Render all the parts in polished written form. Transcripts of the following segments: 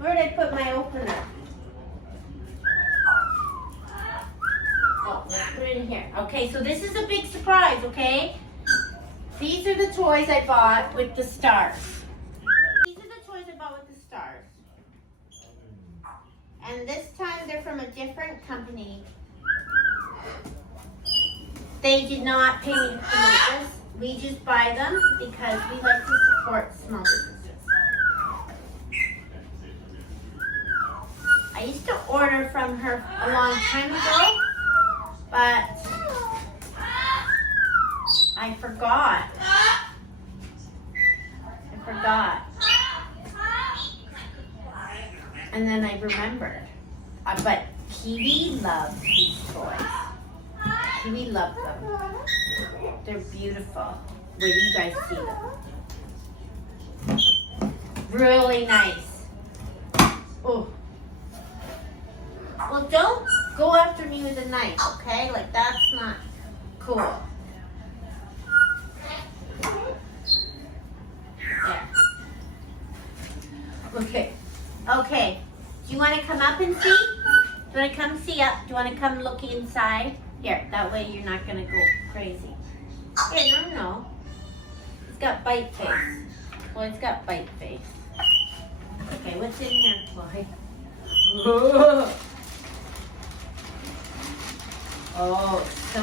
Where did I put my opener? Oh, let's put it in here. Okay, so this is a big surprise, okay? These are the toys I bought with the stars. These are the toys I bought with the stars. And this time they're from a different company. They did not pay me to promote this. We just buy them because we like to support small businesses. I used to order from her a long time ago, but I forgot. And then I remembered. But Kiwi loves these toys. Kiwi loves them. They're beautiful. Wait, you guys see them. Really nice. Oh. Well, don't go after me with a knife, okay? Like, that's not cool. There. Okay. Okay. Do you want to come up and see? Do you want to come see up? Do you want to come look inside? Here, that way you're not going to go crazy. Hey, no. It's got bite face. Well, it's got bite face. Okay, what's in here, Floyd? Oh, so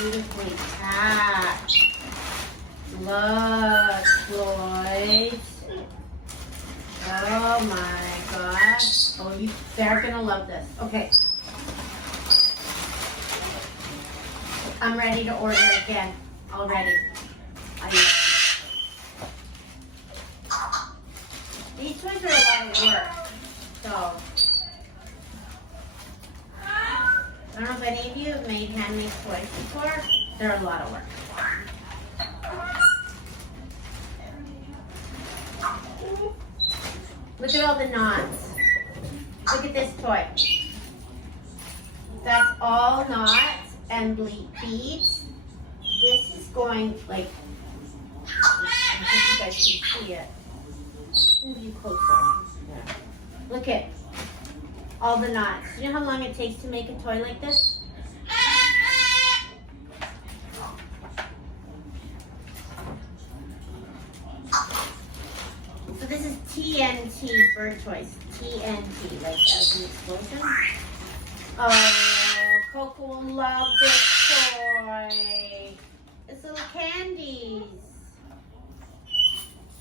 beautifully packed. Look, Floyd. Oh my gosh. Oh, they're gonna love this. Okay. I'm ready to order again. Already. These toys are a lot of work. So, I don't know if any of you have made handmade toys before. They're a lot of work. Look at all the knots. Look at this toy. That's all knots and beads. This is going like, I think you guys can see it. Move you closer. Yeah. Look at all the knots. Do you know how long it takes to make a toy like this? So this is TNT bird toys. TNT, like as an explosion. Oh, Coco will love this toy. It's little candies.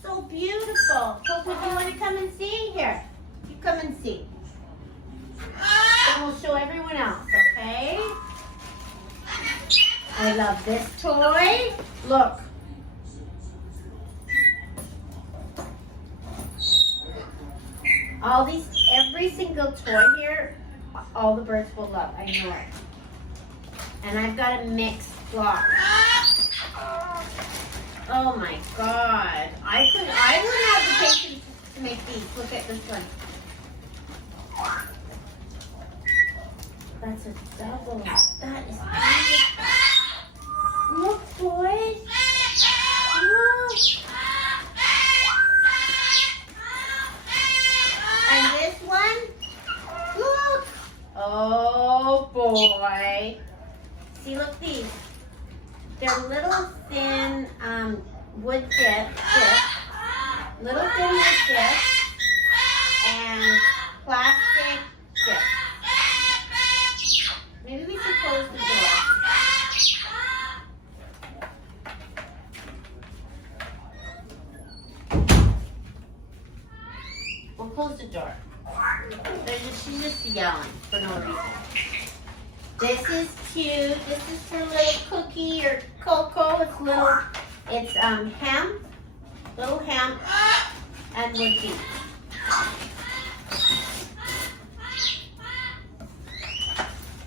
So beautiful. Coco, do you want to come and see? Here, you come and see. And we'll show everyone else, okay? I love this toy. Look. All these, every single toy here, all the birds will love. I know it. And I've got a mixed flock. Oh my God. I wouldn't have the patience to make these. Look at this one. That's a double. That is beautiful. Look, boys. Look. And this one. Look. Oh boy. See, look these. They're little thin wood discs. Little thin wood discs. And plastic discs. Maybe we should close the door. We'll close the door. She's just yelling for no reason. This is cute. This is for little Cookie or Coco. It's hemp, little hemp, and wood beads.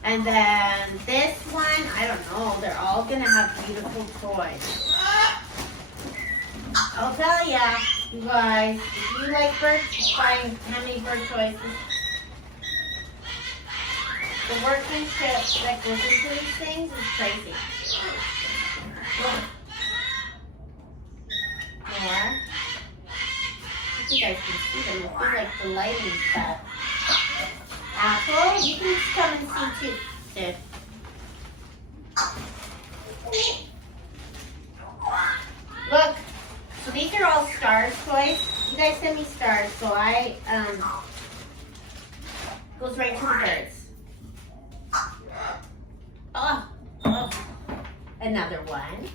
And then this one, I don't know. They're all gonna have beautiful toys. I'll tell ya, you guys, if you like birds, buying handmade bird toys. The workmanship that goes into these things is crazy. More. if you guys can see them. I feel like the lighting's bad. Apple, you can come and see too, Sid. Look, so these are all stars toys. You guys send me stars, so I, goes right to the birds. Oh, another one.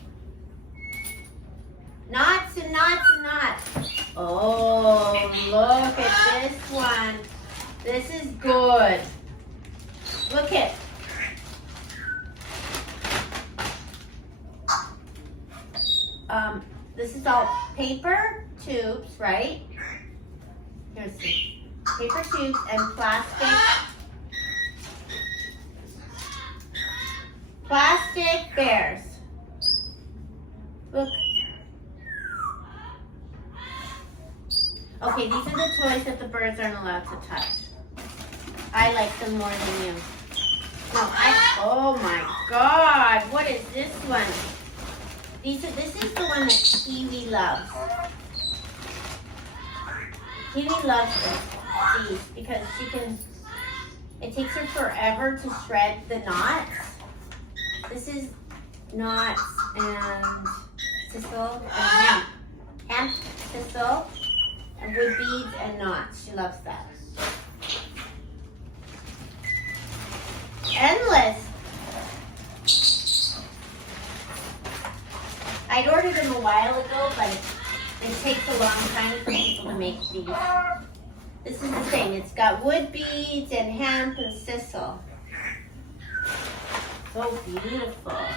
Knots and knots and knots. Oh, look at this one. This is good. Look at. This is all paper tubes, right? Here's see. Paper tubes and plastic bears. Look. Okay, these are the toys that the birds aren't allowed to touch. I like them more than you. No, oh my God, what is this one? This is the one that Kiwi loves. Kiwi loves these because it takes her forever to shred the knots. This is knots and thistle and hemp. Hemp, thistle, and wood beads and knots. She loves that. Endless. I'd ordered them a while ago, but it takes a long time for people to make these. This is the thing. It's got wood beads and hemp and sisal. So beautiful.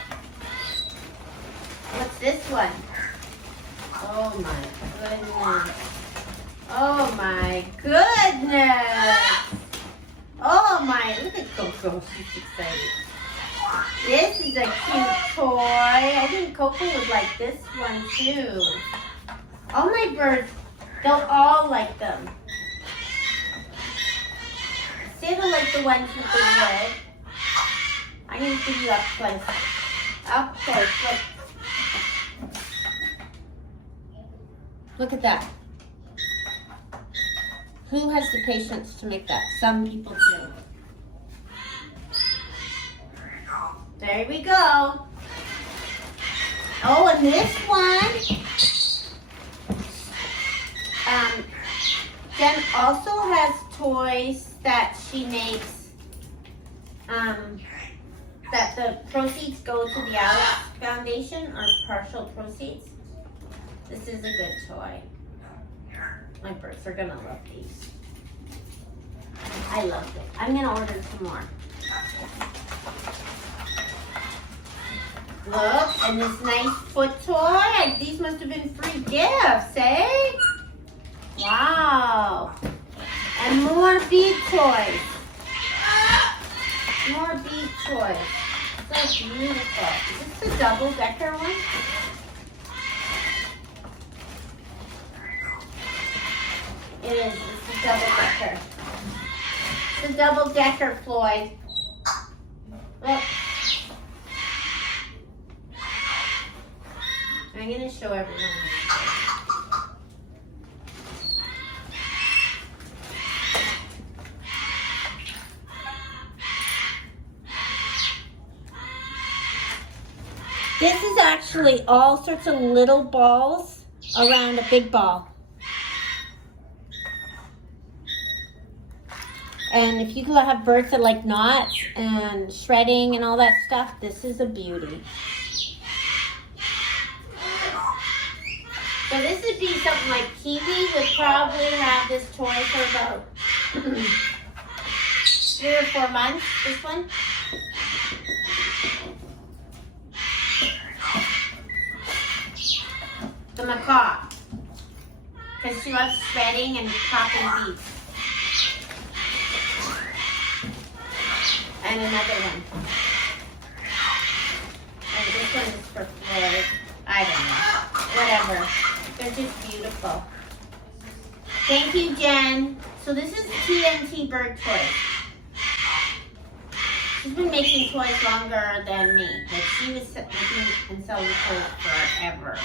What's this one? Oh my goodness. Oh my goodness. Oh my, look at Coco. She's excited. This is a cute toy. I think Coco would like this one too. All my birds, they'll all like them. Sable like the ones with the wood. I'm going to give you up close. Up close, look. Look at that. Who has the patience to make that? Some people do. There we go. Oh, and this one. Jen also has toys that she makes. That the proceeds go to the Alex Foundation, or partial proceeds. This is a good toy. My birds are gonna love these. I love it. I'm gonna order some more. Look, and this nice foot toy. These must have been free gifts, eh? Wow. And more bead toys. More bead toys. So beautiful. Is this the double-decker one? It is. It's a double-decker. It's a double-decker, Floyd. Look. I'm going to show everyone. This is actually all sorts of little balls around a big ball. And if you have birds that like knots and shredding and all that stuff, this is a beauty. So this would be something like Kiwi would probably have this toy for about 3 or 4 months, this one. The macaw, because she loves shredding and popping beads. And another one. And this one is for Floyd. I don't know. Whatever. They're just beautiful. Thank you, Jen. So this is TNT Bird Toys. She's been making toys longer than me. Like she was making and selling toys forever.